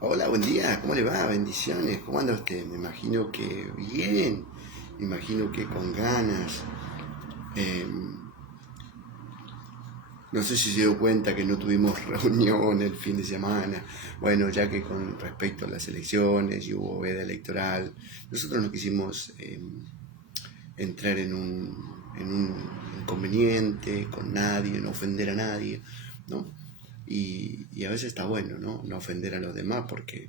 Hola, buen día, ¿cómo le va? Bendiciones, ¿cómo anda usted? Me imagino que bien, me imagino que con ganas. Eh, no sé si se dio cuenta que no tuvimos reunión el fin de semana. Bueno, ya que con respecto a las elecciones y hubo veda electoral, nosotros no quisimos entrar en un inconveniente con nadie, no ofender a nadie, ¿no? Y a veces está bueno, ¿no? No ofender a los demás porque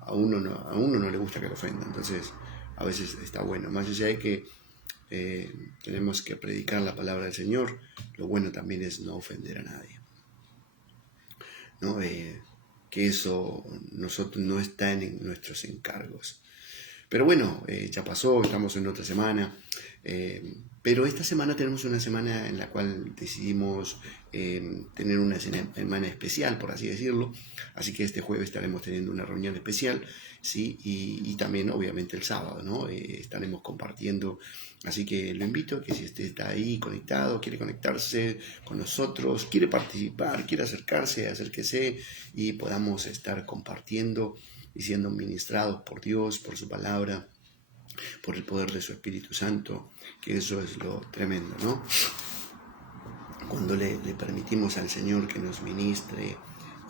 a uno no le gusta que lo ofendan. Entonces, a veces está bueno. Más allá de que tenemos que predicar la palabra del Señor, lo bueno también es no ofender a nadie, ¿no? Que eso nosotros no está en nuestros encargos. Pero bueno, ya pasó, estamos en otra semana. Pero esta semana tenemos una semana en la cual decidimos tener una semana especial, por así decirlo. Así que este jueves estaremos teniendo una reunión especial, ¿sí? Y también, obviamente, el sábado, ¿no? Estaremos compartiendo. Así que lo invito a que si usted está ahí conectado, quiere conectarse con nosotros, quiere participar, quiere acercarse, acérquese y podamos estar compartiendo y siendo ministrados por Dios, por su palabra, por el poder de su Espíritu Santo, que eso es lo tremendo, ¿no? Cuando le permitimos al Señor que nos ministre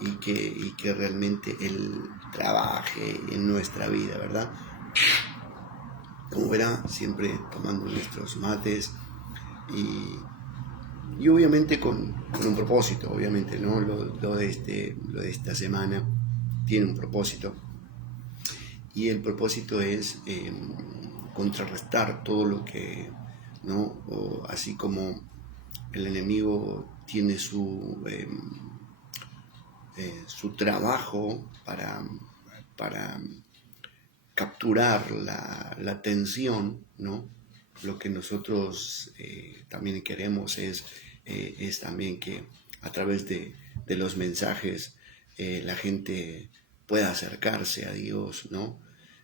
y que realmente Él trabaje en nuestra vida, ¿verdad? Como verá, siempre tomando nuestros mates y obviamente con un propósito, obviamente, ¿no? Lo de esta semana tiene un propósito. Y el propósito es contrarrestar todo lo que, ¿no? O así como el enemigo tiene su trabajo para capturar la atención, ¿no? Lo que nosotros también queremos es también que a través de los mensajes la gente pueda acercarse a Dios, ¿no?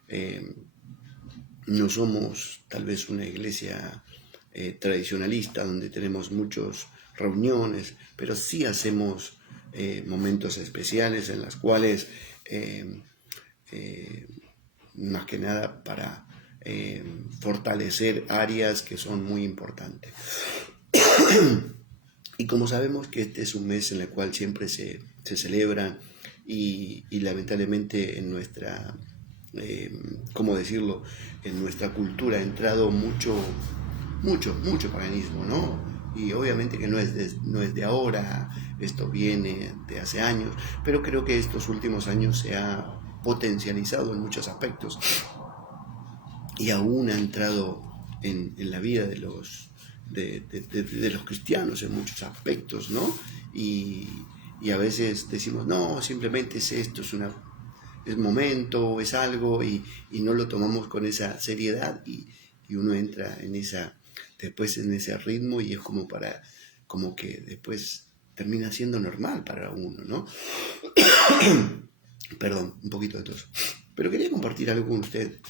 Eh, no somos tal vez una iglesia tradicionalista donde tenemos muchas reuniones, pero sí hacemos momentos especiales en las cuales eh, más que nada para fortalecer áreas que son muy importantes. Y como sabemos que este es un mes en el cual siempre se celebra y lamentablemente en nuestra, ¿cómo decirlo? En nuestra cultura ha entrado mucho paganismo, ¿no? Y obviamente que no es de ahora, esto viene de hace años, pero creo que estos últimos años se ha potencializado en muchos aspectos y aún ha entrado en la vida de los cristianos en muchos aspectos, ¿no? Y a veces decimos, no, simplemente es esto, es momento, es algo, y no lo tomamos con esa seriedad, y uno entra después en ese ritmo, y es como que después termina siendo normal para uno, ¿no? Perdón, un poquito de tos. Pero quería compartir algo con usted,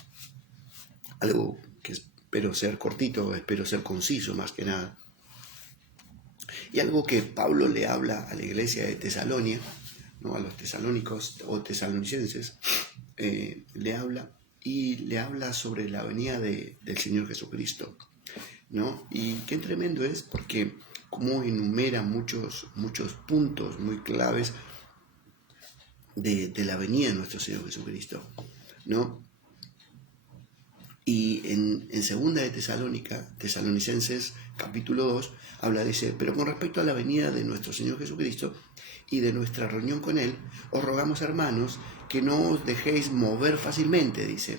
algo que espero ser cortito, espero ser conciso más que nada. Y algo que Pablo le habla a la iglesia de Tesalonia, ¿no? A los tesalónicos o tesalonicenses, le habla sobre la venida del Señor Jesucristo, ¿no? Y qué tremendo es porque como enumera muchos puntos muy claves de la venida de nuestro Señor Jesucristo, ¿no? Y en segunda de Tesalonicenses, capítulo 2, dice, pero con respecto a la venida de nuestro Señor Jesucristo y de nuestra reunión con Él, os rogamos, hermanos, que no os dejéis mover fácilmente, dice,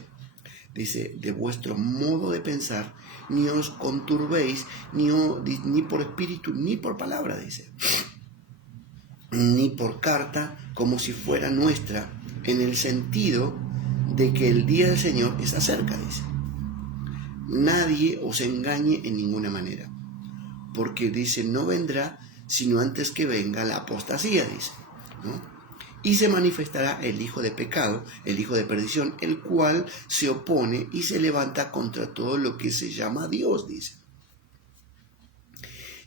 de vuestro modo de pensar, ni os conturbéis, ni por espíritu, ni por palabra, dice, ni por carta, como si fuera nuestra, en el sentido de que el día del Señor está cerca, dice. Nadie os engañe en ninguna manera, porque dice, no vendrá sino antes que venga la apostasía, dice, ¿no? Y se manifestará el hijo de pecado, el hijo de perdición, el cual se opone y se levanta contra todo lo que se llama Dios, dice.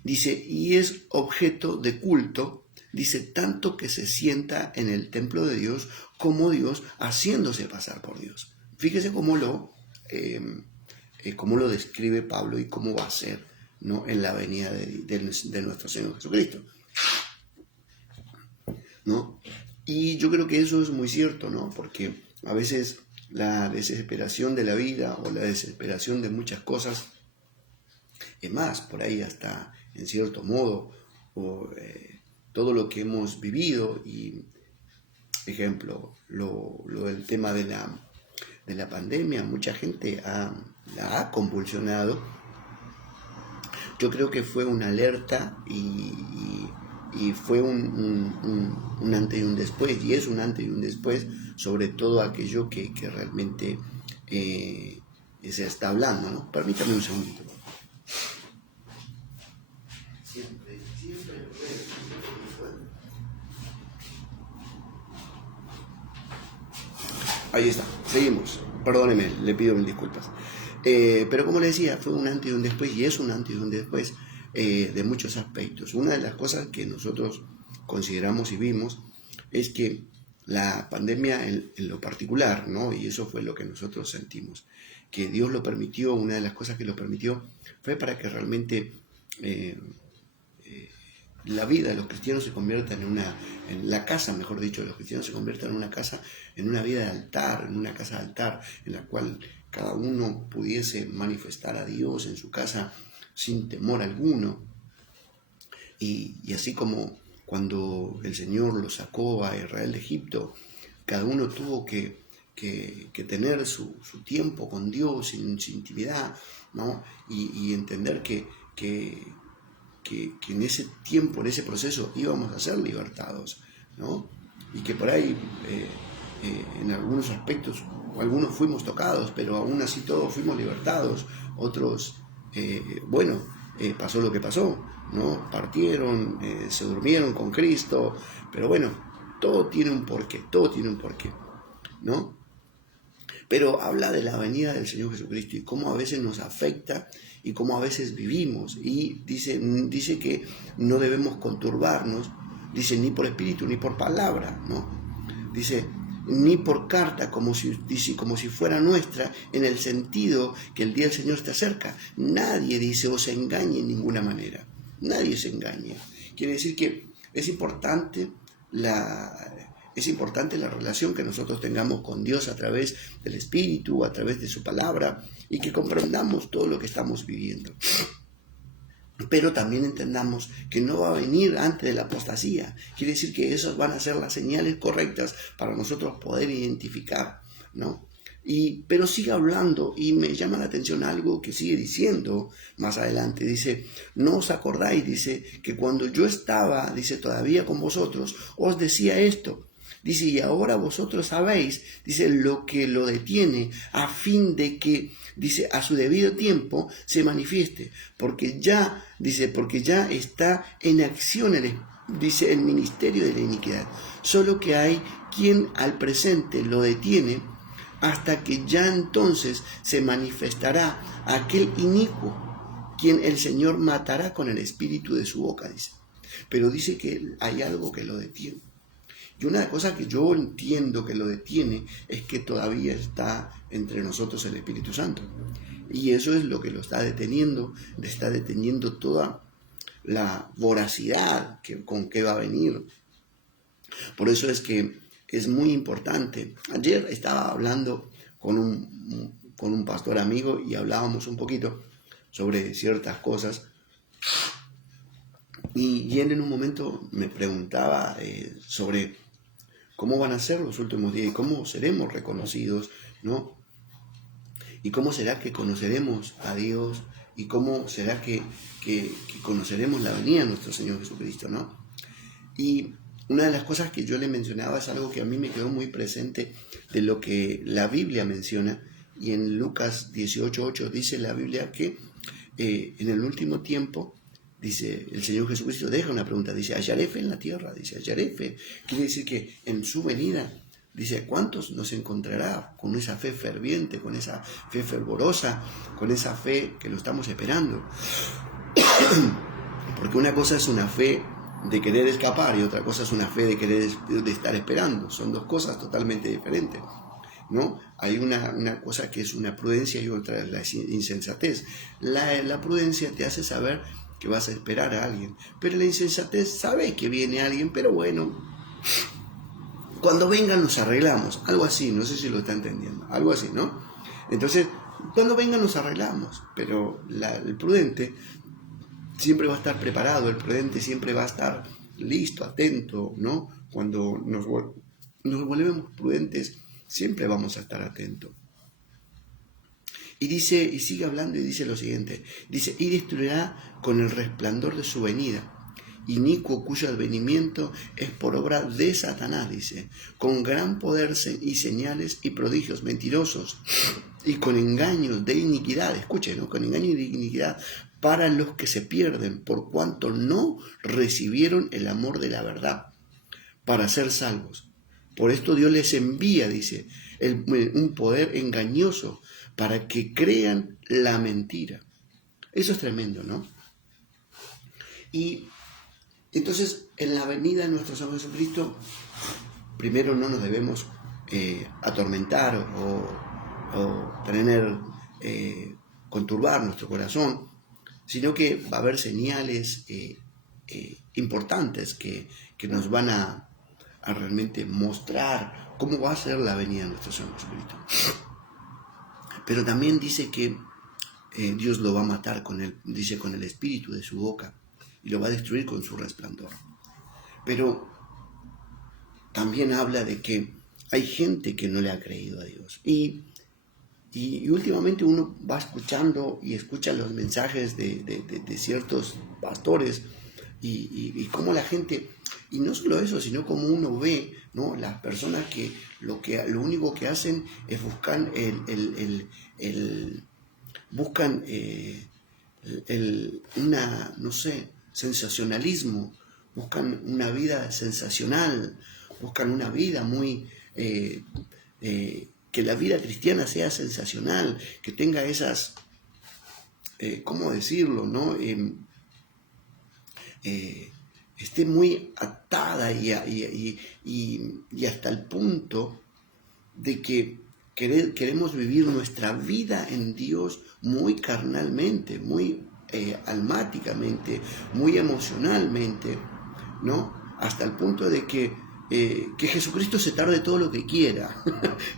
Dice, y es objeto de culto dice, tanto que se sienta en el templo de Dios como Dios haciéndose pasar por Dios. Fíjese cómo lo describe Pablo y cómo va a ser, ¿no?, en la venida de nuestro Señor Jesucristo, ¿no? Y yo creo que eso es muy cierto, ¿no? Porque a veces la desesperación de la vida o la desesperación de muchas cosas, es más, por ahí hasta en cierto modo, todo lo que hemos vivido, y ejemplo, lo del tema de la pandemia, mucha gente la ha convulsionado. Yo creo que fue una alerta y fue un antes y un después, y es un antes y un después sobre todo aquello que realmente se está hablando, ¿no? Permítame un segundito. Ahí está, seguimos. Perdóneme, le pido mil disculpas. Pero como le decía, fue un antes y un después, y es un antes y un después de muchos aspectos. Una de las cosas que nosotros consideramos y vimos es que la pandemia en lo particular, ¿no? Y eso fue lo que nosotros sentimos, que Dios lo permitió. Una de las cosas que lo permitió fue para que realmente la vida de los cristianos se convierta en la casa, mejor dicho, de los cristianos se convierta en una casa, en una vida de altar, en una casa de altar, en la cual cada uno pudiese manifestar a Dios en su casa sin temor alguno. Y así como cuando el Señor lo sacó a Israel de Egipto, cada uno tuvo que tener su tiempo con Dios, en su intimidad, ¿no? Y entender que en ese tiempo, en ese proceso, íbamos a ser libertados, ¿no? Y que por ahí, en algunos aspectos, algunos fuimos tocados, pero aún así todos fuimos libertados. Otros, pasó lo que pasó, ¿no? Partieron, se durmieron con Cristo, pero bueno, todo tiene un porqué, ¿no? Pero habla de la venida del Señor Jesucristo y cómo a veces nos afecta y cómo a veces vivimos. Y dice que no debemos conturbarnos, dice, ni por espíritu ni por palabra, ¿no? Dice, ni por carta, como si fuera nuestra, en el sentido que el día del Señor está cerca. Nadie, dice, os engañe en ninguna manera. Nadie se engaña. Quiere decir que es importante la relación que nosotros tengamos con Dios a través del Espíritu, a través de su palabra, y que comprendamos todo lo que estamos viviendo. Pero también entendamos que no va a venir antes de la apostasía. Quiere decir que esas van a ser las señales correctas para nosotros poder identificar, ¿no? Pero sigue hablando, y me llama la atención algo que sigue diciendo más adelante. Dice, no os acordáis, dice, que cuando yo estaba, dice, todavía con vosotros, os decía esto. Dice, y ahora vosotros sabéis, dice, lo que lo detiene, a fin de que, dice, a su debido tiempo se manifieste, porque ya está en acción dice, el ministerio de la iniquidad. Solo que hay quien al presente lo detiene, hasta que ya entonces se manifestará aquel inicuo, quien el Señor matará con el espíritu de su boca, dice. Pero dice que hay algo que lo detiene. Y una de las cosas que yo entiendo que lo detiene es que todavía está entre nosotros el Espíritu Santo. Y eso es lo que lo está deteniendo toda la voracidad con que va a venir. Por eso es que es muy importante. Ayer estaba hablando con un pastor amigo y hablábamos un poquito sobre ciertas cosas. Y él en un momento me preguntaba sobre cómo van a ser los últimos días y cómo seremos reconocidos, ¿no? Y cómo será que conoceremos a Dios y cómo será que conoceremos la venida de nuestro Señor Jesucristo, ¿no? Y una de las cosas que yo le mencionaba es algo que a mí me quedó muy presente de lo que la Biblia menciona, y en Lucas 18:8 dice la Biblia que en el último tiempo, dice, el Señor Jesucristo deja una pregunta, dice, ¿hallaré fe en la tierra? Dice, ¿hallaré fe? Quiere decir que en su venida, dice, ¿cuántos nos encontrará con esa fe ferviente, con esa fe fervorosa, con esa fe que lo estamos esperando? Porque una cosa es una fe de querer escapar y otra cosa es una fe de estar esperando. Son dos cosas totalmente diferentes, ¿no? Hay una cosa que es una prudencia y otra es la insensatez. La prudencia te hace saber que vas a esperar a alguien, pero la insensatez sabe que viene alguien, pero bueno, cuando venga nos arreglamos, algo así, no sé si lo está entendiendo, algo así, ¿no? Entonces, cuando venga nos arreglamos, pero el prudente siempre va a estar preparado, el prudente siempre va a estar listo, atento, ¿no? Cuando nos volvemos prudentes, siempre vamos a estar atentos. Y sigue hablando y dice lo siguiente, dice, y destruirá con el resplandor de su venida, inicuo cuyo advenimiento es por obra de Satanás, dice, con gran poder y señales y prodigios mentirosos, y con engaños de iniquidad, escuchen, ¿no? Con engaños de iniquidad para los que se pierden, por cuanto no recibieron el amor de la verdad, para ser salvos. Por esto Dios les envía, dice, un poder engañoso, para que crean la mentira. Eso es tremendo, ¿no? Y entonces, en la venida de nuestro Señor Jesucristo, primero no nos debemos atormentar o conturbar nuestro corazón, sino que va a haber señales importantes que nos van a realmente mostrar cómo va a ser la venida de nuestro Señor Jesucristo. Pero también dice que Dios lo va a matar con el espíritu de su boca y lo va a destruir con su resplandor. Pero también habla de que hay gente que no le ha creído a Dios. Y últimamente uno va escuchando y escucha los mensajes de ciertos pastores y cómo la gente, y no solo eso, sino como uno ve, ¿no? Las personas que lo único que hacen es buscan sensacionalismo, buscan una vida sensacional, buscan una vida muy que la vida cristiana sea sensacional, que tenga esas, ¿cómo decirlo?, ¿no? Esté muy atada y hasta el punto de que queremos vivir nuestra vida en Dios muy carnalmente, muy almáticamente, muy emocionalmente, ¿no? Hasta el punto de que Jesucristo se tarde todo lo que quiera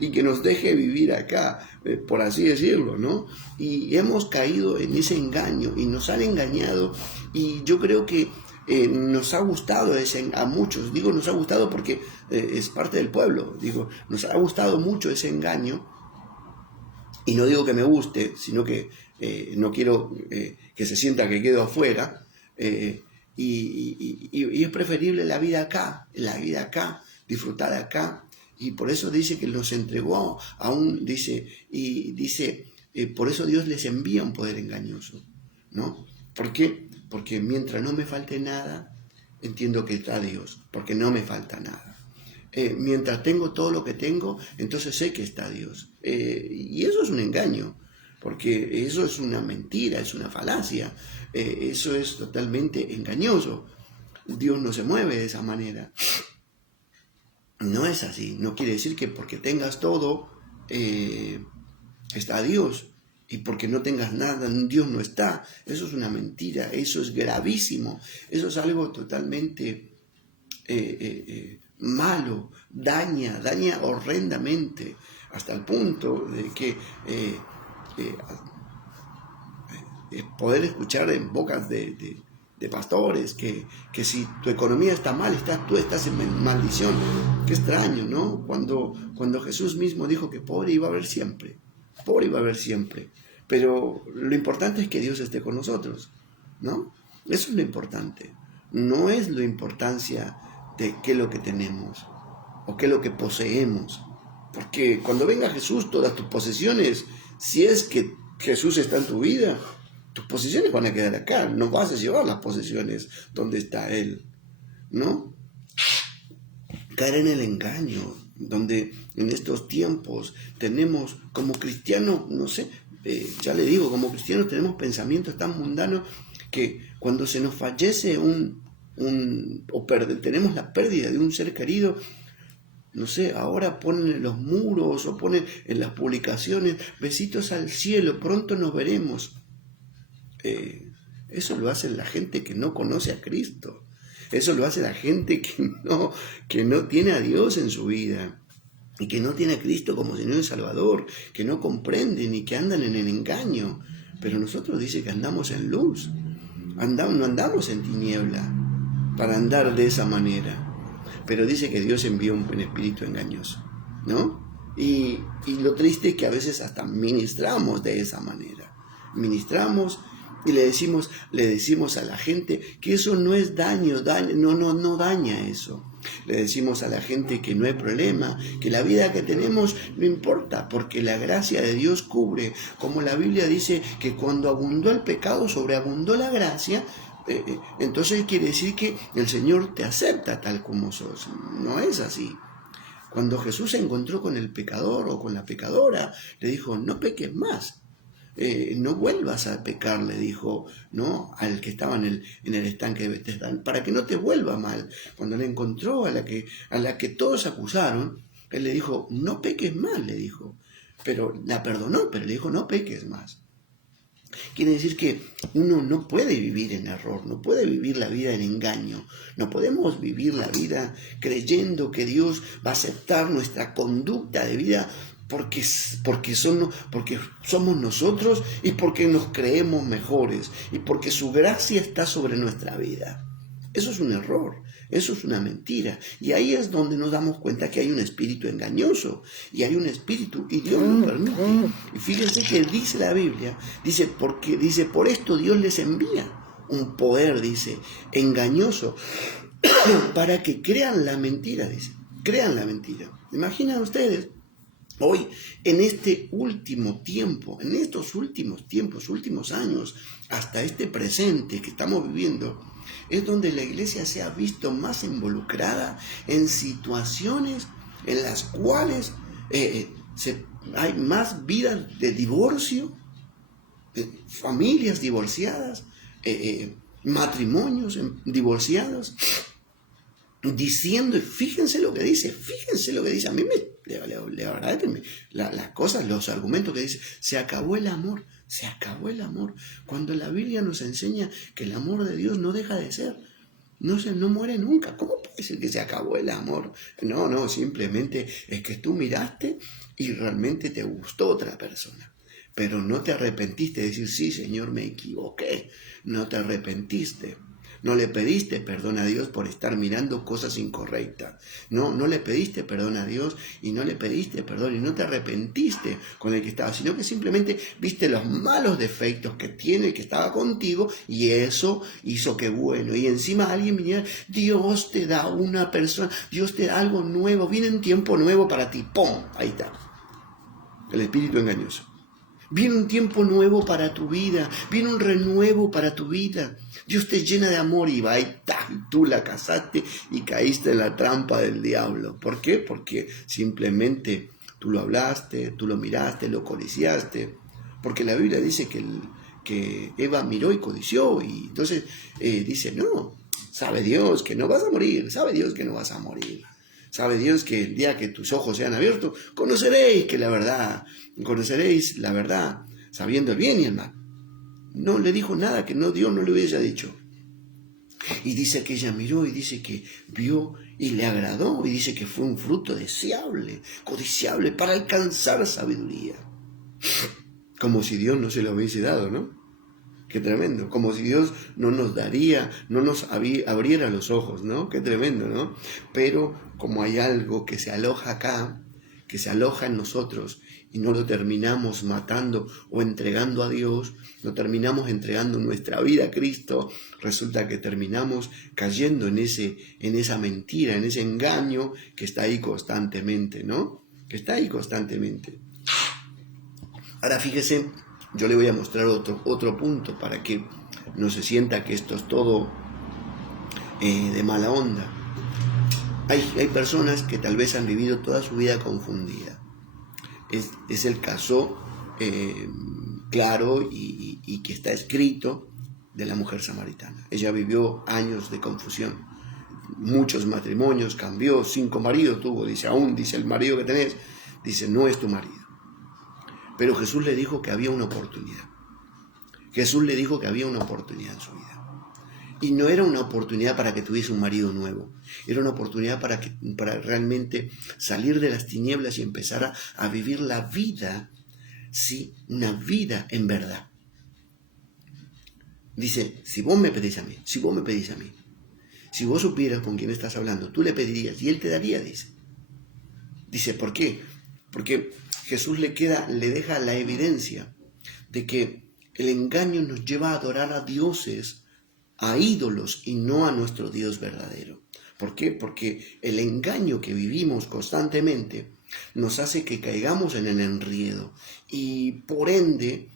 y que nos deje vivir acá, por así decirlo, ¿no? Y hemos caído en ese engaño y nos han engañado, y yo creo que nos ha gustado a muchos, digo nos ha gustado porque es parte del pueblo, digo, nos ha gustado mucho ese engaño, y no digo que me guste, sino que no quiero que se sienta que quedo afuera, y es preferible la vida acá, disfrutar acá, y por eso dice que nos entregó por eso Dios les envía un poder engañoso, ¿no? ¿Por qué? Porque mientras no me falte nada, entiendo que está Dios, porque no me falta nada. Mientras tengo todo lo que tengo, entonces sé que está Dios. Y eso es un engaño, porque eso es una mentira, es una falacia, eso es totalmente engañoso. Dios no se mueve de esa manera. No es así, no quiere decir que porque tengas todo, está Dios. Y porque no tengas nada, Dios no está. Eso es una mentira, eso es gravísimo, eso es algo totalmente malo, daña horrendamente, hasta el punto de que poder escuchar en bocas de pastores que si tu economía está mal, tú estás en maldición. Qué extraño, ¿no? Cuando Jesús mismo dijo que pobre iba a haber siempre, pero lo importante es que Dios esté con nosotros, ¿no? Eso es lo importante, no es la importancia de qué es lo que tenemos o qué es lo que poseemos, porque cuando venga Jesús, todas tus posesiones, si es que Jesús está en tu vida, tus posesiones van a quedar acá, no vas a llevar las posesiones donde está Él, ¿no? Caer en el engaño, donde en estos tiempos tenemos como cristianos, no sé, ya le digo, como cristianos tenemos pensamientos tan mundanos que cuando se nos fallece un tenemos la pérdida de un ser querido, no sé, ahora ponen en los muros o ponen en las publicaciones, besitos al cielo, pronto nos veremos. Eso lo hace la gente que no conoce a Cristo. Eso lo hace la gente que no tiene a Dios en su vida y que no tiene a Cristo como Señor y Salvador, que no comprenden y que andan en el engaño. Pero nosotros dice que andamos en luz, no andamos en tiniebla para andar de esa manera. Pero dice que Dios envió un espíritu engañoso, ¿no? Y lo triste es que a veces hasta ministramos de esa manera. Ministramos y le decimos a la gente que eso no es daño, no daña eso. Le decimos a la gente que no hay problema, que la vida que tenemos no importa, porque la gracia de Dios cubre. Como la Biblia dice que cuando abundó el pecado, sobreabundó la gracia. Entonces quiere decir que el Señor te acepta tal como sos. No es así. Cuando Jesús se encontró con el pecador o con la pecadora, le dijo, no peques más. No vuelvas a pecar, le dijo, ¿no?, al que estaba en el estanque de Betesda, para que no te vuelva mal. Cuando le encontró a la que todos acusaron, él le dijo, no peques más, le dijo. Pero la perdonó, pero le dijo, no peques más. Quiere decir que uno no puede vivir en error, no puede vivir la vida en engaño. No podemos vivir la vida creyendo que Dios va a aceptar nuestra conducta de vida porque somos nosotros y porque nos creemos mejores y porque su gracia está sobre nuestra vida. Eso es un error, eso es una mentira. Y ahí es donde nos damos cuenta que hay un espíritu engañoso y hay un espíritu, y Dios lo permite. Y fíjense que dice la Biblia, por esto Dios les envía un poder, dice, engañoso, para que crean la mentira, dice, crean la mentira. ¿Imaginan ustedes? Hoy, en este último tiempo, en estos últimos tiempos, últimos años, hasta este presente que estamos viviendo, es donde la iglesia se ha visto más involucrada en situaciones en las cuales hay más vidas de divorcio, familias divorciadas, matrimonios divorciados, diciendo, y fíjense lo que dice, a mí la verdad es que las cosas, los argumentos que dice, se acabó el amor, cuando la Biblia nos enseña que el amor de Dios no deja de ser, no muere nunca. ¿Cómo puede ser que se acabó el amor? No, simplemente es que tú miraste y realmente te gustó otra persona, pero no te arrepentiste de decir, sí, Señor, me equivoqué, no te arrepentiste. No le pediste perdón a Dios por estar mirando cosas incorrectas. No le pediste perdón a Dios y no le pediste perdón y no te arrepentiste con el que estaba, sino que simplemente viste los malos defectos que tiene el que estaba contigo y eso hizo que bueno. Y encima alguien viniera, Dios te da una persona, Dios te da algo nuevo, viene un tiempo nuevo para ti. ¡Pum! Ahí está. El espíritu engañoso. Viene un tiempo nuevo para tu vida, viene un renuevo para tu vida. Dios te llena de amor y va y tú la casaste y caíste en la trampa del diablo. ¿Por qué? Porque simplemente tú lo hablaste, tú lo miraste, lo codiciaste. Porque la Biblia dice que Eva miró y codició y entonces dice, no, sabe Dios que no vas a morir, sabe Dios que no vas a morir. Sabe Dios que el día que tus ojos sean abiertos, conoceréis la verdad, sabiendo el bien y el mal. No le dijo nada que Dios no le hubiese dicho. Y dice que ella miró y dice que vio y le agradó y dice que fue un fruto deseable, codiciable para alcanzar sabiduría. Como si Dios no se lo hubiese dado, ¿no? Qué tremendo, como si Dios no nos abriera los ojos, ¿no? Qué tremendo, ¿no? Pero como hay algo que se aloja acá, que se aloja en nosotros y no lo terminamos matando o entregando a Dios, no terminamos entregando nuestra vida a Cristo, resulta que terminamos cayendo en esa mentira, en ese engaño que está ahí constantemente, ¿no? Que está ahí constantemente. Ahora fíjese, yo le voy a mostrar otro punto para que no se sienta que esto es todo de mala onda. Hay personas que tal vez han vivido toda su vida confundida. Es el caso claro y que está escrito de la mujer samaritana. Ella vivió años de confusión, muchos matrimonios, cambió, 5 maridos tuvo, dice, aún, dice, el marido que tenés, dice, no es tu marido. Pero Jesús le dijo que había una oportunidad. Jesús le dijo que había una oportunidad en su vida. Y no era una oportunidad para que tuviese un marido nuevo. Era una oportunidad para realmente salir de las tinieblas y empezar a vivir la vida, sí, una vida en verdad. Dice, si vos me pedís a mí, si vos supieras con quién estás hablando, tú le pedirías y él te daría, dice. Dice, ¿por qué? Porque Jesús le deja la evidencia de que el engaño nos lleva a adorar a dioses, a ídolos y no a nuestro Dios verdadero. ¿Por qué? Porque el engaño que vivimos constantemente nos hace que caigamos en el enredo y por ende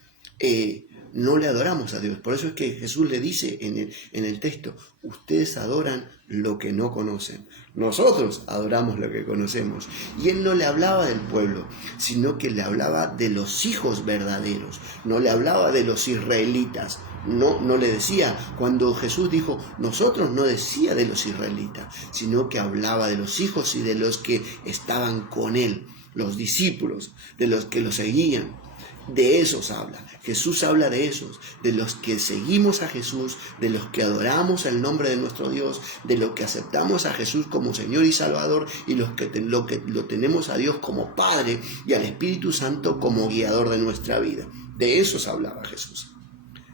no le adoramos a Dios. Por eso es que Jesús le dice en el texto, ustedes adoran lo que no conocen. Nosotros adoramos lo que conocemos. Y él no le hablaba del pueblo, sino que le hablaba de los hijos verdaderos. No le hablaba de los israelitas. No le decía, cuando Jesús dijo nosotros, no decía de los israelitas, sino que hablaba de los hijos y de los que estaban con él, los discípulos, de los que lo seguían. De esos habla. Jesús habla de esos, de los que seguimos a Jesús, de los que adoramos el nombre de nuestro Dios, de los que aceptamos a Jesús como Señor y Salvador y lo tenemos a Dios como Padre y al Espíritu Santo como guiador de nuestra vida. De esos hablaba Jesús.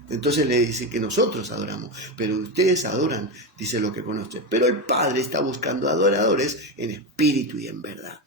Entonces le dice que nosotros adoramos, pero ustedes adoran, dice lo que conocen. Pero el Padre está buscando adoradores en espíritu y en verdad.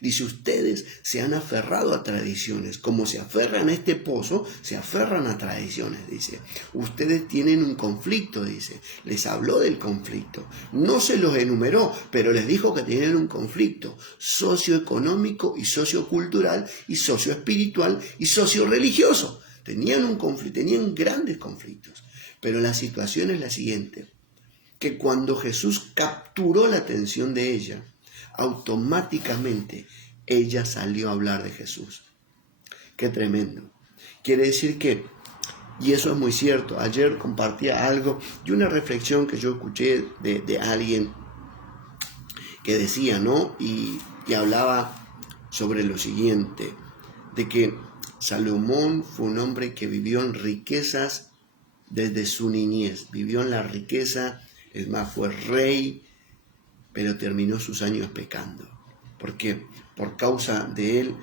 Dice, ustedes se han aferrado a tradiciones, como se aferran a este pozo, se aferran a tradiciones, dice. Ustedes tienen un conflicto, dice. Les habló del conflicto. No se los enumeró, pero les dijo que tienen un conflicto socioeconómico y sociocultural y socioespiritual y socioreligioso. Tenían un conflicto, tenían grandes conflictos. Pero la situación es la siguiente, que cuando Jesús capturó la atención de ella, automáticamente ella salió a hablar de Jesús. Qué tremendo. Quiere decir que, y eso es muy cierto, ayer compartía algo y una reflexión que yo escuché de alguien que decía, ¿no? Y hablaba sobre lo siguiente, de que Salomón fue un hombre que vivió en riquezas desde su niñez, vivió en la riqueza, es más, fue rey, pero terminó sus años pecando. ¿Por qué? Por causa de él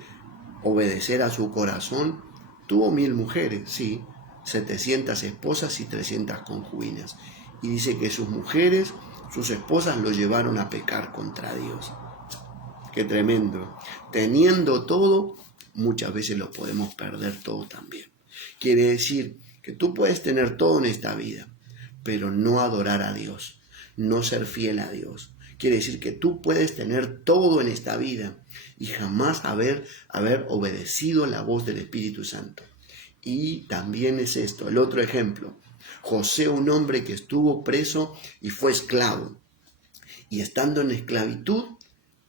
obedecer a su corazón, tuvo 1000 mujeres, sí, 700 esposas y 300 concubinas. Y dice que sus mujeres, sus esposas, lo llevaron a pecar contra Dios. Qué tremendo. Teniendo todo, muchas veces lo podemos perder todo también. Quiere decir que tú puedes tener todo en esta vida, pero no adorar a Dios, no ser fiel a Dios. Quiere decir que tú puedes tener todo en esta vida y jamás haber obedecido la voz del Espíritu Santo. Y también es esto, el otro ejemplo. José, un hombre que estuvo preso y fue esclavo. Y estando en esclavitud,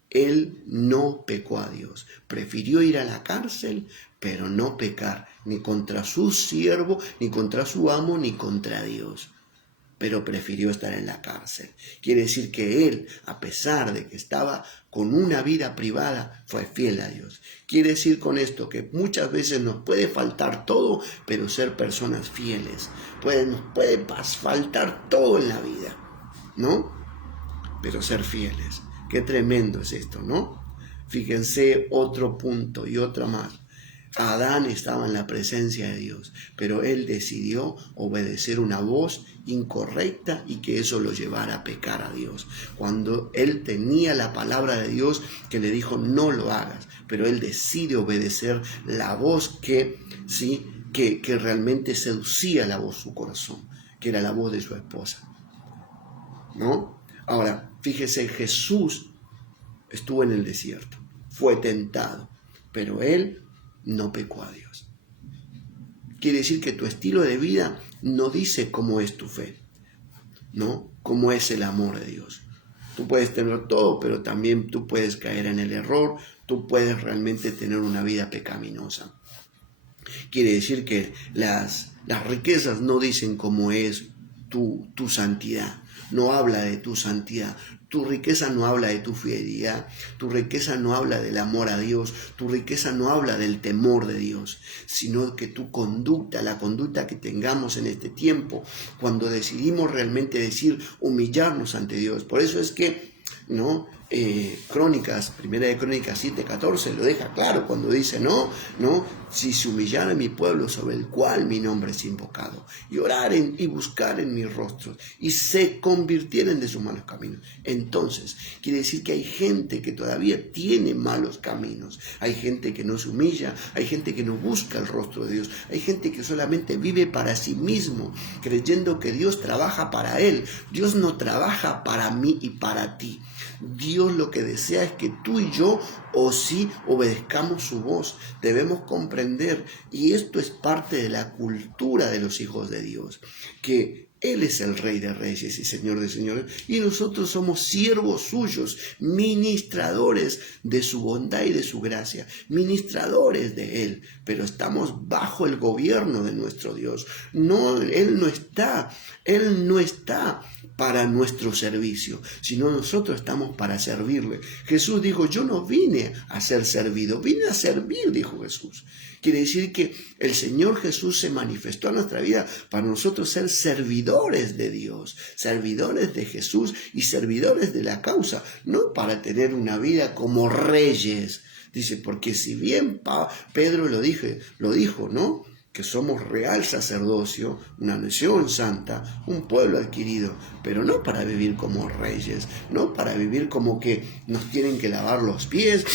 él no pecó a Dios. Prefirió ir a la cárcel, pero no pecar, ni contra su siervo, ni contra su amo, ni contra Dios. Pero prefirió estar en la cárcel. Quiere decir que él, a pesar de que estaba con una vida privada, fue fiel a Dios. Quiere decir con esto que muchas veces nos puede faltar todo, pero ser personas fieles. Nos puede faltar todo en la vida, ¿no? Pero ser fieles. Qué tremendo es esto, ¿no? Fíjense otro punto y otra más. Adán estaba en la presencia de Dios, pero él decidió obedecer una voz incorrecta y que eso lo llevara a pecar a Dios. Cuando él tenía la palabra de Dios que le dijo no lo hagas, pero él decide obedecer la voz que realmente seducía la voz su corazón, que era la voz de su esposa, ¿no? Ahora, fíjese, Jesús estuvo en el desierto, fue tentado, pero él no pecó a Dios. Quiere decir que tu estilo de vida no dice cómo es tu fe, ¿no? Cómo es el amor de Dios. Tú puedes tener todo, pero también tú puedes caer en el error, tú puedes realmente tener una vida pecaminosa. Quiere decir que las Las riquezas no dicen cómo es tu santidad, no habla de tu santidad. Tu riqueza no habla de tu fidelidad, tu riqueza no habla del amor a Dios, tu riqueza no habla del temor de Dios, sino que tu conducta, la conducta que tengamos en este tiempo, cuando decidimos realmente humillarnos ante Dios. Por eso es que, ¿no? Primera de Crónicas 7:14 lo deja claro cuando dice, si se humillara mi pueblo sobre el cual mi nombre es invocado, y oraren y buscaren mi rostro, y se convirtieren de sus malos caminos. Entonces, quiere decir que hay gente que todavía tiene malos caminos, hay gente que no se humilla, hay gente que no busca el rostro de Dios, hay gente que solamente vive para sí mismo, creyendo que Dios trabaja para él. Dios no trabaja para mí y para ti. Dios lo que desea es que tú y yo, o sí, obedezcamos su voz. Debemos comprender, y esto es parte de la cultura de los hijos de Dios, que Él es el Rey de Reyes y Señor de Señores, y nosotros somos siervos suyos, ministradores de su bondad y de su gracia, ministradores de Él, pero estamos bajo el gobierno de nuestro Dios. Él no está para nuestro servicio, sino nosotros estamos para servirle. Jesús dijo, yo no vine a ser servido, vine a servir, dijo Jesús. Quiere decir que el Señor Jesús se manifestó en nuestra vida para nosotros ser servidores de Dios, servidores de Jesús y servidores de la causa, no para tener una vida como reyes. Dice, porque si bien Pedro lo dijo, ¿no? Que somos real sacerdocio, una nación santa, un pueblo adquirido, pero no para vivir como reyes, no para vivir como que nos tienen que lavar los pies,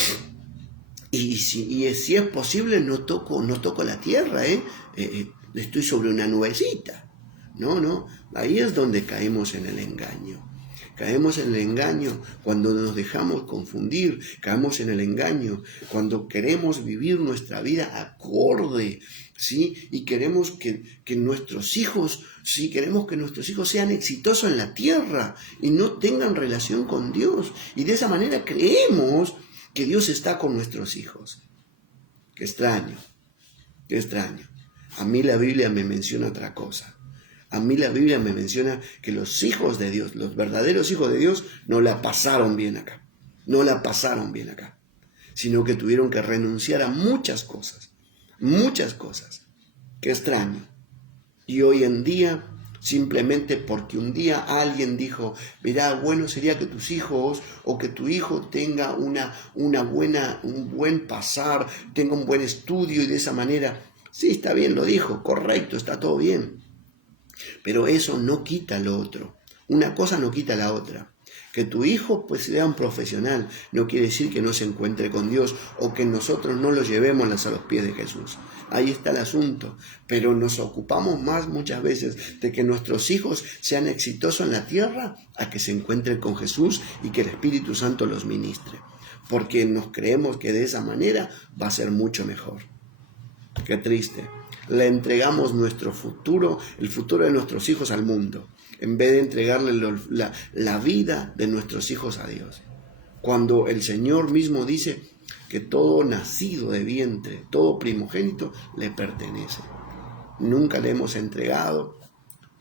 y si es posible no toco la tierra, estoy sobre una nubecita. No, ahí es donde caemos en el engaño. Caemos en el engaño cuando nos dejamos confundir, caemos en el engaño cuando queremos vivir nuestra vida acorde, ¿sí? Y queremos que nuestros hijos sean exitosos en la tierra y no tengan relación con Dios. Y de esa manera creemos que Dios está con nuestros hijos. Qué extraño. A mí la Biblia me menciona otra cosa. A mí la Biblia me menciona que los hijos de Dios, los verdaderos hijos de Dios, no la pasaron bien acá, sino que tuvieron que renunciar a muchas cosas. Qué extraño. Y hoy en día, simplemente porque un día alguien dijo, verá, bueno sería que tus hijos o que tu hijo tenga un buen pasar, tenga un buen estudio, y de esa manera, sí, está bien, lo dijo, correcto, está todo bien. Pero eso no quita lo otro. Una cosa no quita la otra. Que tu hijo pues sea un profesional no quiere decir que no se encuentre con Dios o que nosotros no lo llevemos a los pies de Jesús. Ahí está el asunto. Pero nos ocupamos más muchas veces de que nuestros hijos sean exitosos en la tierra a que se encuentren con Jesús y que el Espíritu Santo los ministre. Porque nos creemos que de esa manera va a ser mucho mejor. Qué triste. Le entregamos nuestro futuro, el futuro de nuestros hijos al mundo, en vez de entregarle la vida de nuestros hijos a Dios. Cuando el Señor mismo dice que todo nacido de vientre, todo primogénito, le pertenece. Nunca le hemos entregado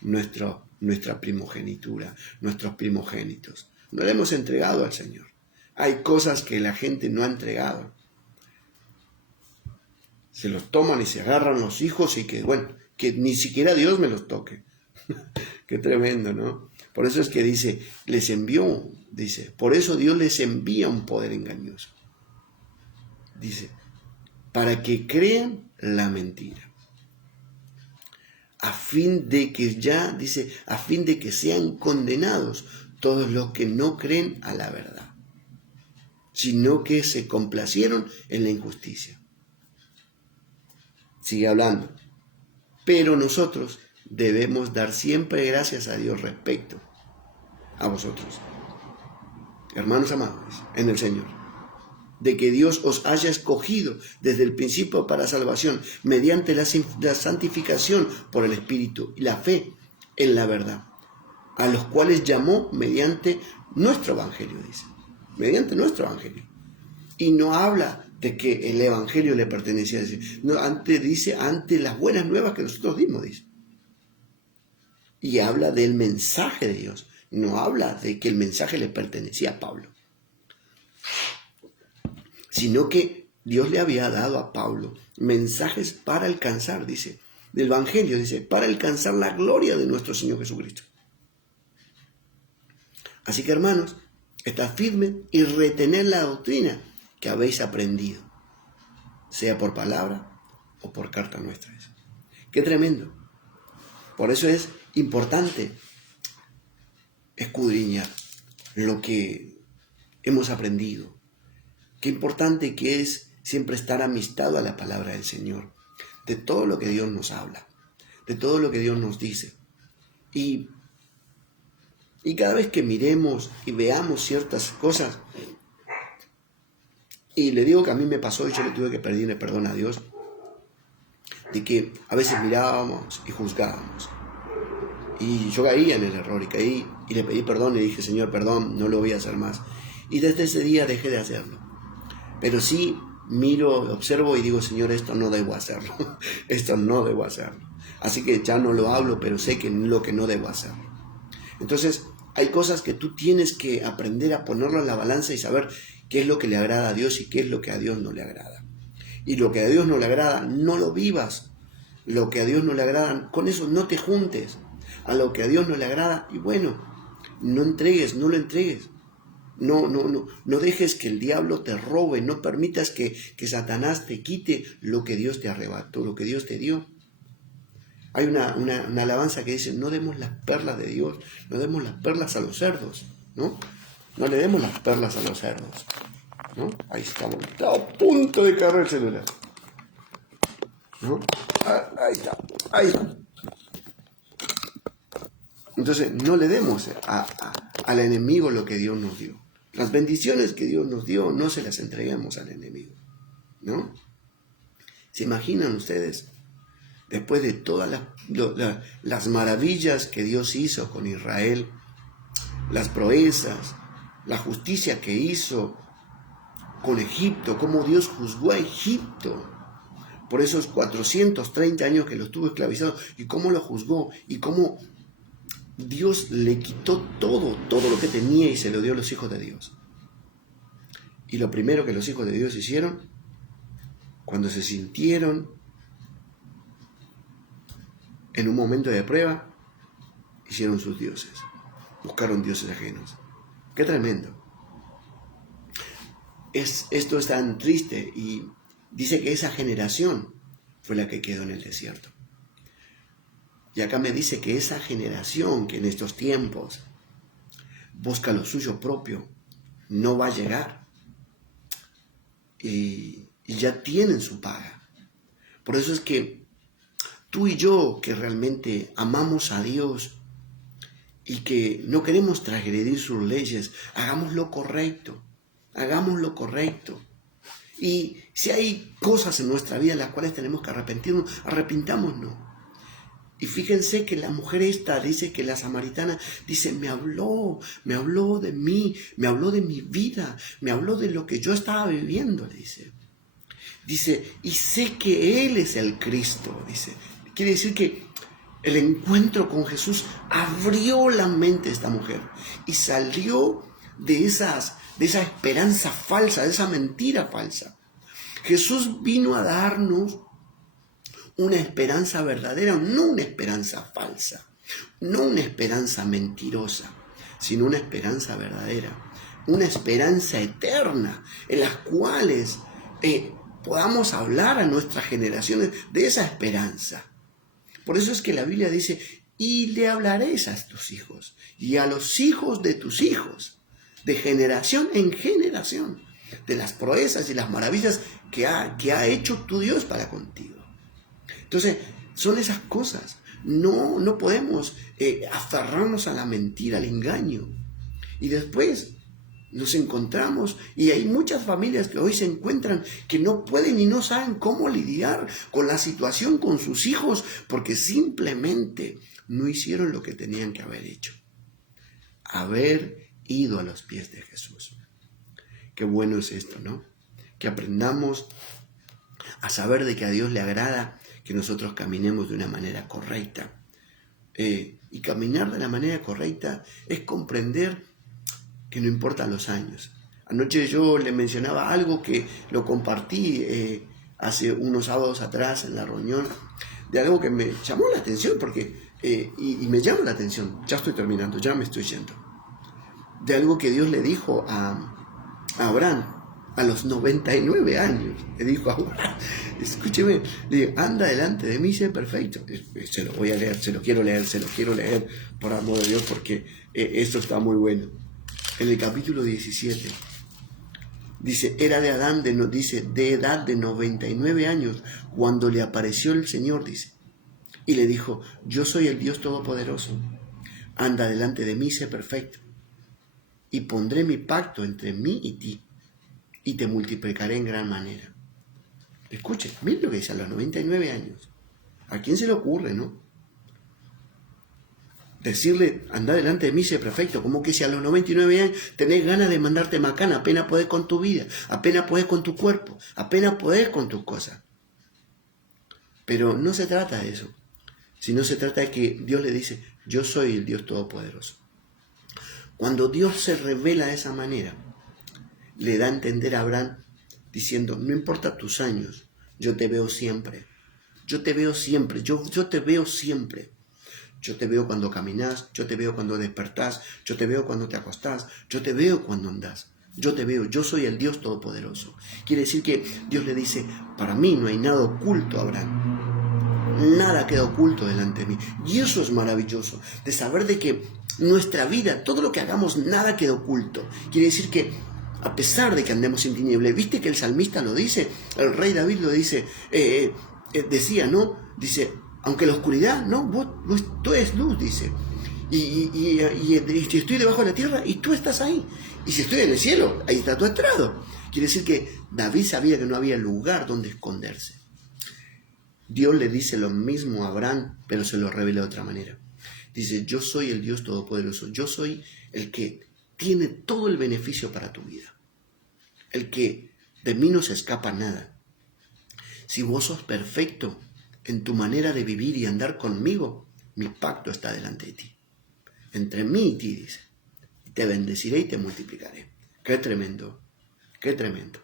nuestra primogenitura, nuestros primogénitos. No le hemos entregado al Señor. Hay cosas que la gente no ha entregado. Se los toman y se agarran los hijos y que ni siquiera Dios me los toque. Qué tremendo, ¿no? Por eso es que dice, por eso Dios les envía un poder engañoso. Dice, para que crean la mentira. A fin de que sean condenados todos los que no creen a la verdad, sino que se complacieron en la injusticia. Sigue hablando. Pero nosotros debemos dar siempre gracias a Dios respecto a vosotros, hermanos amados en el Señor, de que Dios os haya escogido desde el principio para salvación, mediante la santificación por el Espíritu y la fe en la verdad, a los cuales llamó mediante nuestro Evangelio, dice, mediante nuestro Evangelio. Y no habla de que el evangelio le pertenecía a Dios. No, dice ante las buenas nuevas que nosotros dimos, dice. Y habla del mensaje de Dios. No habla de que el mensaje le pertenecía a Pablo. Sino que Dios le había dado a Pablo mensajes para alcanzar, dice, del evangelio, dice, para alcanzar la gloria de nuestro Señor Jesucristo. Así que, hermanos, estad firmes y retened la doctrina que habéis aprendido, sea por palabra o por carta nuestra. Qué tremendo. Por eso es importante escudriñar lo que hemos aprendido. Qué importante que es siempre estar amistado a la palabra del Señor, de todo lo que Dios nos habla, de todo lo que Dios nos dice. Y cada vez que miremos y veamos ciertas cosas, y le digo que a mí me pasó y yo le tuve que pedirle perdón a Dios, de que a veces mirábamos y juzgábamos. Y yo caía en el error y caí y le pedí perdón y dije, Señor, perdón, no lo voy a hacer más. Y desde ese día dejé de hacerlo. Pero sí miro, observo y digo, Señor, esto no debo hacerlo. Esto no debo hacerlo. Así que ya no lo hablo, pero sé que es lo que no debo hacer. Entonces, hay cosas que tú tienes que aprender a ponerlo en la balanza y saber qué es lo que le agrada a Dios y qué es lo que a Dios no le agrada. Y lo que a Dios no le agrada, no lo vivas. Lo que a Dios no le agrada, con eso no te juntes. A lo que a Dios no le agrada, y bueno, no entregues, no lo entregues. No dejes que el diablo te robe, no permitas que Satanás te quite lo que Dios te arrebató, lo que Dios te dio. Hay una alabanza que dice, no demos las perlas de Dios, no demos las perlas a los cerdos, ¿no? No le demos las perlas a los cerdos, ¿no? Ahí estamos, está a punto de caer el celular, ¿no? Ahí está. Entonces, no le demos al enemigo lo que Dios nos dio. Las bendiciones que Dios nos dio, no se las entreguemos al enemigo, ¿no? ¿Se imaginan ustedes? Después de todas las maravillas que Dios hizo con Israel, las proezas, la justicia que hizo con Egipto, cómo Dios juzgó a Egipto por esos 430 años que lo estuvo esclavizado, y cómo lo juzgó, y cómo Dios le quitó todo lo que tenía y se lo dio a los hijos de Dios. Y lo primero que los hijos de Dios hicieron, cuando se sintieron en un momento de prueba, hicieron sus dioses, buscaron dioses ajenos. ¡Qué tremendo! Esto es tan triste, y dice que esa generación fue la que quedó en el desierto. Y acá me dice que esa generación que en estos tiempos busca lo suyo propio, no va a llegar. Y ya tienen su paga. Por eso es que tú y yo, que realmente amamos a Dios y que no queremos transgredir sus leyes, hagamos lo correcto. Y si hay cosas en nuestra vida en las cuales tenemos que arrepentirnos, arrepintámonos. Y fíjense que la mujer esta dice que la samaritana dice, me habló de mí, me habló de mi vida, me habló de lo que yo estaba viviendo, le dice. Dice, y sé que Él es el Cristo, dice. Quiere decir que el encuentro con Jesús abrió la mente de esta mujer y salió de esa esperanza falsa, de esa mentira falsa. Jesús vino a darnos una esperanza verdadera, no una esperanza falsa, no una esperanza mentirosa, sino una esperanza verdadera, una esperanza eterna, en las cuales podamos hablar a nuestras generaciones de esa esperanza. Por eso es que la Biblia dice, y le hablaréis a tus hijos, y a los hijos de tus hijos, de generación en generación, de las proezas y las maravillas que ha hecho tu Dios para contigo. Entonces, son esas cosas. No podemos aferrarnos a la mentira, al engaño. Y después nos encontramos, y hay muchas familias que hoy se encuentran que no pueden y no saben cómo lidiar con la situación con sus hijos, porque simplemente no hicieron lo que tenían que haber hecho. Haber ido a los pies de Jesús. Qué bueno es esto, ¿no? que aprendamos a saber de que a Dios le agrada que nosotros caminemos de una manera correcta. Y caminar de la manera correcta es comprender que no importan los años. Anoche yo le mencionaba algo que lo compartí hace unos sábados atrás en la reunión, de algo que me llamó la atención, porque y me llama la atención, ya estoy terminando, ya me estoy yendo, de algo que Dios le dijo a Abraham a los 99 años. Le dijo a Abraham, escúcheme, le digo, anda delante de mí, sé perfecto. Se lo voy a leer, se lo quiero leer por amor de Dios, porque esto está muy bueno. En el capítulo 17 dice, era de Adán, de edad de 99 años, cuando le apareció el Señor, dice, y le dijo, yo soy el Dios Todopoderoso, anda delante de mí, sé perfecto, y pondré mi pacto entre mí y ti, y te multiplicaré en gran manera. Escuche, miren lo que dice a los 99 años. ¿A quién se le ocurre, no? Decirle, anda delante de mí, sé perfecto, como que si a los 99 años tenés ganas de mandarte macana, apenas podés con tu vida, apenas podés con tu cuerpo, apenas podés con tus cosas. Pero no se trata de eso, sino se trata de que Dios le dice, yo soy el Dios Todopoderoso. Cuando Dios se revela de esa manera, le da a entender a Abraham diciendo, no importa tus años, yo te veo siempre, yo te veo siempre, yo te veo siempre. Yo te veo cuando caminas, yo te veo cuando despertás, yo te veo cuando te acostás, yo te veo cuando andás, yo te veo, yo soy el Dios Todopoderoso. Quiere decir que Dios le dice, para mí no hay nada oculto, Abraham. Nada queda oculto delante de mí. Y eso es maravilloso, de saber de que nuestra vida, todo lo que hagamos, nada queda oculto. Quiere decir que a pesar de que andemos en tinieblas, viste que el salmista lo dice, el rey David lo dice, decía, ¿no? Dice, aunque la oscuridad, no, tú eres luz, dice. Y estoy debajo de la tierra y tú estás ahí. Y si estoy en el cielo, ahí está tu estrado. Quiere decir que David sabía que no había lugar donde esconderse. Dios le dice lo mismo a Abraham, pero se lo revela de otra manera. Dice, yo soy el Dios Todopoderoso. Yo soy el que tiene todo el beneficio para tu vida. El que de mí no se escapa nada. Si vos sos perfecto en tu manera de vivir y andar conmigo, mi pacto está delante de ti. Entre mí y ti, dice. Te bendeciré y te multiplicaré. Qué tremendo, qué tremendo.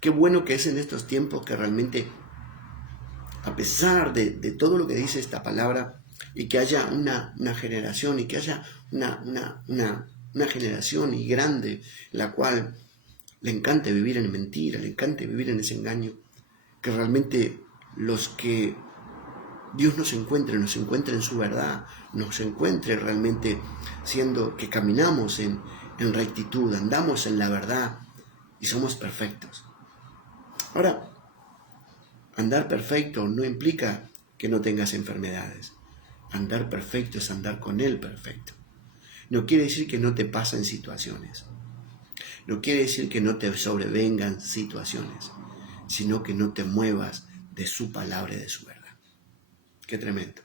Qué bueno que es en estos tiempos que realmente, a pesar de todo lo que dice esta palabra, y que haya una generación, y que haya una generación y grande, la cual le encante vivir en mentira, le encante vivir en ese engaño, que realmente los que Dios nos encuentre en su verdad, nos encuentre realmente siendo que caminamos en rectitud, andamos en la verdad y somos perfectos. Ahora, andar perfecto no implica que no tengas enfermedades. Andar perfecto es andar con Él perfecto. No quiere decir que no te pasen situaciones. No quiere decir que no te sobrevengan situaciones, sino que no te muevas de su palabra y de su verdad. Qué tremendo.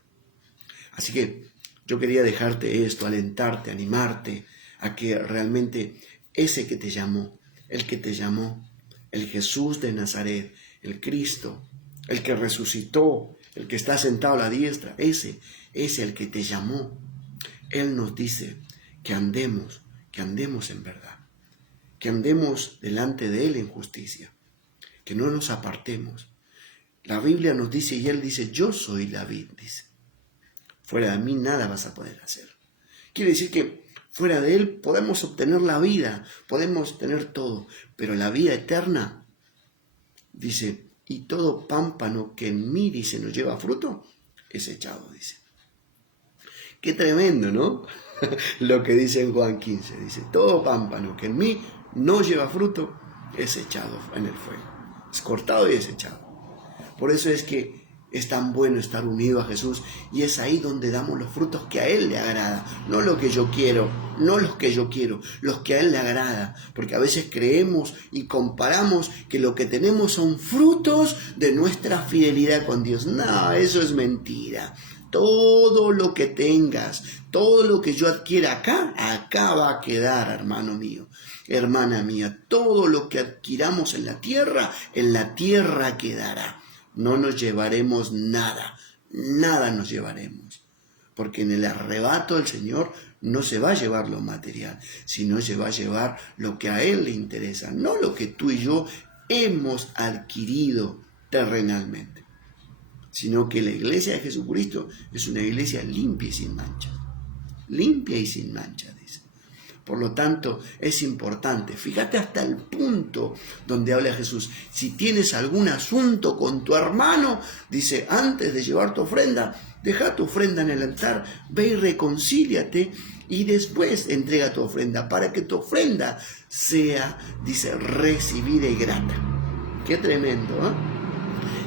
Así que yo quería dejarte esto, alentarte, animarte a que realmente ese que te llamó, el que te llamó, el Jesús de Nazaret, el Cristo, el que resucitó, el que está sentado a la diestra, ese el que te llamó. Él nos dice que andemos en verdad, que andemos delante de Él en justicia, que no nos apartemos. La Biblia nos dice, y Él dice, yo soy la vid, dice. Fuera de mí nada vas a poder hacer. Quiere decir que fuera de Él podemos obtener la vida, podemos tener todo, pero la vida eterna, dice, y todo pámpano que en mí, dice, no lleva fruto, es echado, dice. Qué tremendo, ¿no? Lo que dice en Juan 15, dice, todo pámpano que en mí no lleva fruto, es echado en el fuego. Es cortado y desechado. Por eso es que es tan bueno estar unido a Jesús, y es ahí donde damos los frutos que a Él le agrada, no lo que yo quiero, no los que yo quiero, los que a Él le agrada, porque a veces creemos y comparamos que lo que tenemos son frutos de nuestra fidelidad con Dios. No, eso es mentira. Todo lo que tengas, todo lo que yo adquiera acá va a quedar, hermano mío. hermana mía, todo lo que adquiramos en la tierra quedará. No nos llevaremos nada, nada nos llevaremos. Porque en el arrebato del Señor no se va a llevar lo material, sino se va a llevar lo que a Él le interesa, no lo que tú y yo hemos adquirido terrenalmente, sino que la iglesia de Jesucristo es una iglesia limpia y sin mancha. Limpia y sin mancha, dice. Por lo tanto, es importante. Fíjate hasta el punto donde habla Jesús. Si tienes algún asunto con tu hermano, dice, antes de llevar tu ofrenda, deja tu ofrenda en el altar, ve y reconcíliate y después entrega tu ofrenda para que tu ofrenda sea, dice, recibida y grata. Qué tremendo, ¿eh?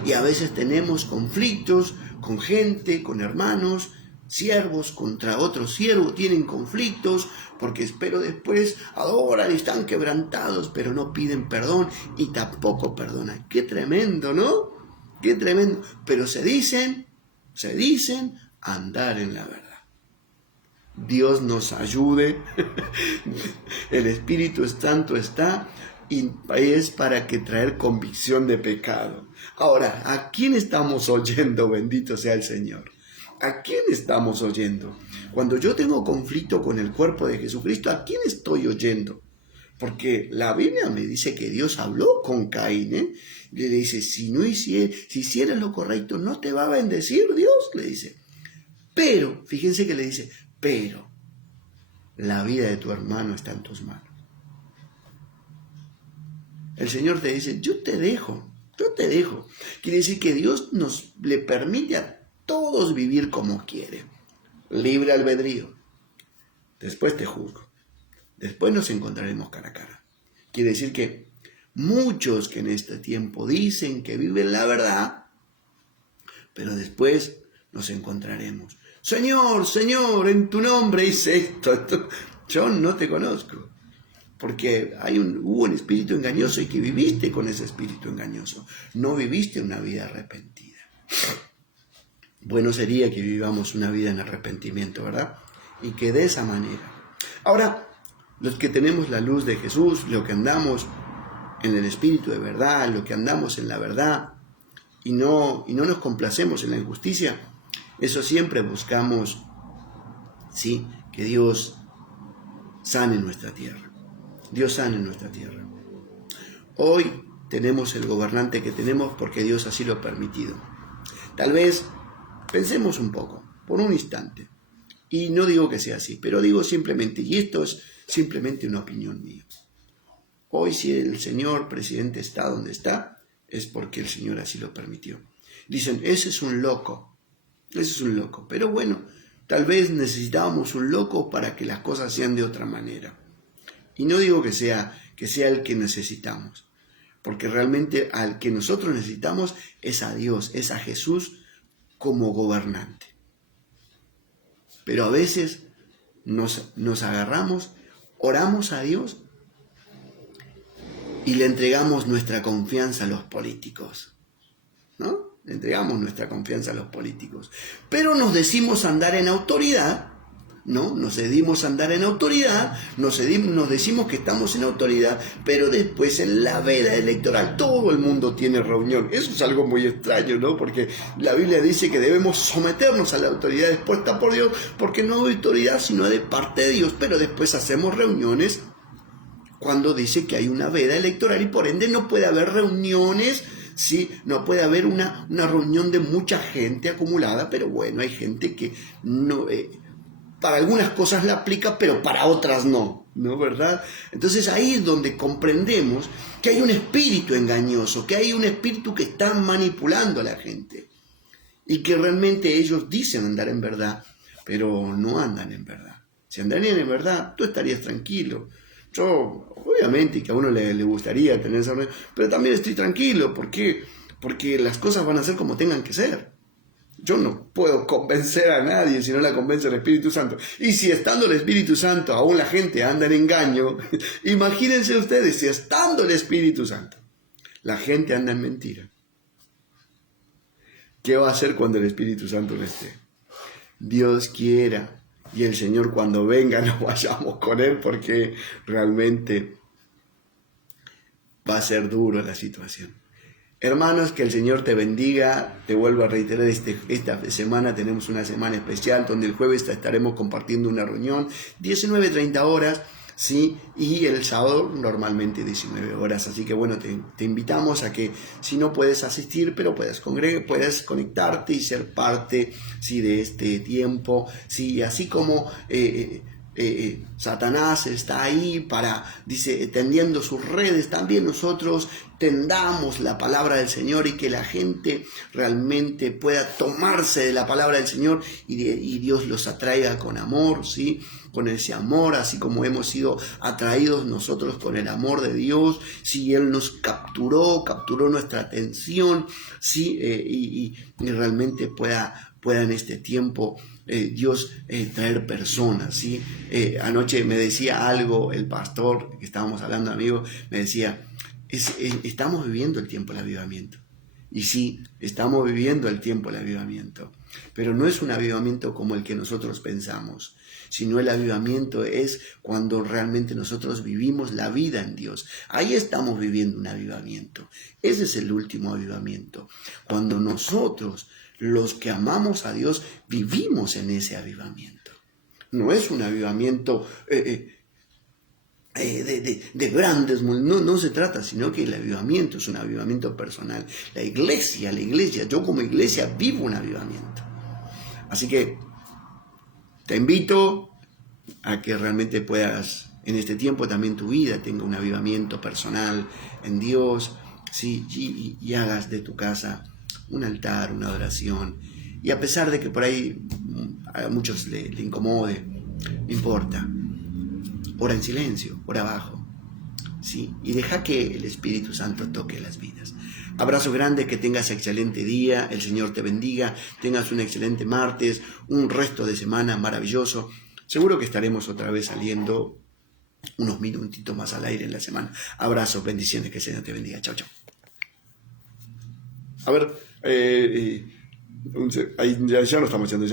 Y a veces tenemos conflictos con gente, con hermanos, siervos contra otros siervos, tienen conflictos porque pero después adoran y están quebrantados, pero no piden perdón y tampoco perdonan. Qué tremendo, ¿no? Qué tremendo. Pero se dicen andar en la verdad. Dios nos ayude. El Espíritu Santo está y es para que traer convicción de pecado. Ahora, ¿a quién estamos oyendo? Bendito sea el Señor. ¿A quién estamos oyendo? Cuando yo tengo conflicto con el cuerpo de Jesucristo, ¿a quién estoy oyendo? Porque la Biblia me dice que Dios habló con Caín, ¿eh? Le dice, si hicieras lo correcto, ¿no te va a bendecir Dios? Le dice. Pero, fíjense que le dice, pero la vida de tu hermano está en tus manos. El Señor te dice, yo te dejo. Quiere decir que Dios le permite a todos vivir como quiere. Libre albedrío. Después te juzgo. Después nos encontraremos cara a cara. Quiere decir que muchos que en este tiempo dicen que viven la verdad, pero después nos encontraremos. Señor, en tu nombre hice esto. Yo no te conozco. Porque hubo un espíritu engañoso y que viviste con ese espíritu engañoso. No viviste una vida arrepentida. Bueno sería que vivamos una vida en arrepentimiento, ¿verdad? Y que de esa manera. Ahora, los que tenemos la luz de Jesús, los que andamos en el espíritu de verdad, los que andamos en la verdad y no nos complacemos en la injusticia, eso siempre buscamos, sí, que Dios sane nuestra tierra. Dios sane nuestra tierra. Hoy tenemos el gobernante que tenemos porque Dios así lo ha permitido. Tal vez pensemos un poco, por un instante. Y no digo que sea así, pero digo simplemente, y esto es simplemente una opinión mía. Hoy si el señor presidente está donde está, es porque el Señor así lo permitió. Dicen, ese es un loco. Pero bueno, tal vez necesitábamos un loco para que las cosas sean de otra manera. Y no digo que sea el que necesitamos, porque realmente al que nosotros necesitamos es a Dios, es a Jesús como gobernante. Pero a veces nos agarramos, oramos a Dios y le entregamos nuestra confianza a los políticos, ¿no? Le entregamos nuestra confianza a los políticos. Pero nos decimos andar en autoridad, ¿no? Nos decimos andar en autoridad, nos decimos que estamos en autoridad, pero después en la veda electoral todo el mundo tiene reunión. Eso es algo muy extraño, ¿no? Porque la Biblia dice que debemos someternos a la autoridad expuesta por Dios, porque no hay autoridad sino de parte de Dios, pero después hacemos reuniones cuando dice que hay una veda electoral y por ende no puede haber reuniones. Sí, no puede haber una reunión de mucha gente acumulada, pero bueno, hay gente que no, para algunas cosas la aplica, pero para otras no, ¿verdad? Entonces ahí es donde comprendemos que hay un espíritu engañoso, que hay un espíritu que está manipulando a la gente y que realmente ellos dicen andar en verdad, pero no andan en verdad. Si andarían en verdad, tú estarías tranquilo. Yo, obviamente, que a uno le gustaría tener esa reunión, pero también estoy tranquilo. ¿Por qué? Porque las cosas van a ser como tengan que ser. Yo no puedo convencer a nadie si no la convence el Espíritu Santo. Y si estando el Espíritu Santo aún la gente anda en engaño, imagínense ustedes, si estando el Espíritu Santo la gente anda en mentira, ¿qué va a hacer cuando el Espíritu Santo no esté? Dios quiera y el Señor cuando venga nos vayamos con Él, porque realmente va a ser duro la situación. Hermanos, que el Señor te bendiga. Te vuelvo a reiterar, esta semana tenemos una semana especial donde el jueves estaremos compartiendo una reunión, 19:30 horas, ¿sí? Y el sábado normalmente 19 horas. Así que bueno, te invitamos a que si no puedes asistir, pero puedes conectarte y ser parte, ¿sí? De este tiempo, ¿sí? Así como Satanás está ahí dice, tendiendo sus redes, también nosotros tendamos la palabra del Señor y que la gente realmente pueda tomarse de la palabra del Señor y Dios los atraiga con amor, ¿sí? Con ese amor, así como hemos sido atraídos nosotros con el amor de Dios, ¿sí? Él nos capturó nuestra atención, ¿sí? Y realmente pueda en este tiempo Dios traer personas, ¿sí? Anoche me decía algo el pastor, que estábamos hablando, amigo, me decía, estamos viviendo el tiempo del avivamiento. Y sí, estamos viviendo el tiempo del avivamiento, pero no es un avivamiento como el que nosotros pensamos, sino el avivamiento es cuando realmente nosotros vivimos la vida en Dios. Ahí estamos viviendo un avivamiento. Ese es el último avivamiento, cuando nosotros, los que amamos a Dios, vivimos en ese avivamiento. No es un avivamiento de grandes, no se trata, sino que el avivamiento es un avivamiento personal. La iglesia, yo como iglesia vivo un avivamiento. Así que te invito a que realmente puedas, en este tiempo también tu vida tenga un avivamiento personal en Dios, ¿sí? Y hagas de tu casa un altar, una adoración. Y a pesar de que por ahí a muchos le incomode, no importa. Ora en silencio, ora abajo, ¿sí? Y deja que el Espíritu Santo toque las vidas. Abrazo grande, que tengas excelente día, el Señor te bendiga, tengas un excelente martes, un resto de semana maravilloso. Seguro que estaremos otra vez saliendo unos minutitos más al aire en la semana. Abrazos, bendiciones, que el Señor te bendiga. Chao, chao. A ver, ya no estamos haciendo.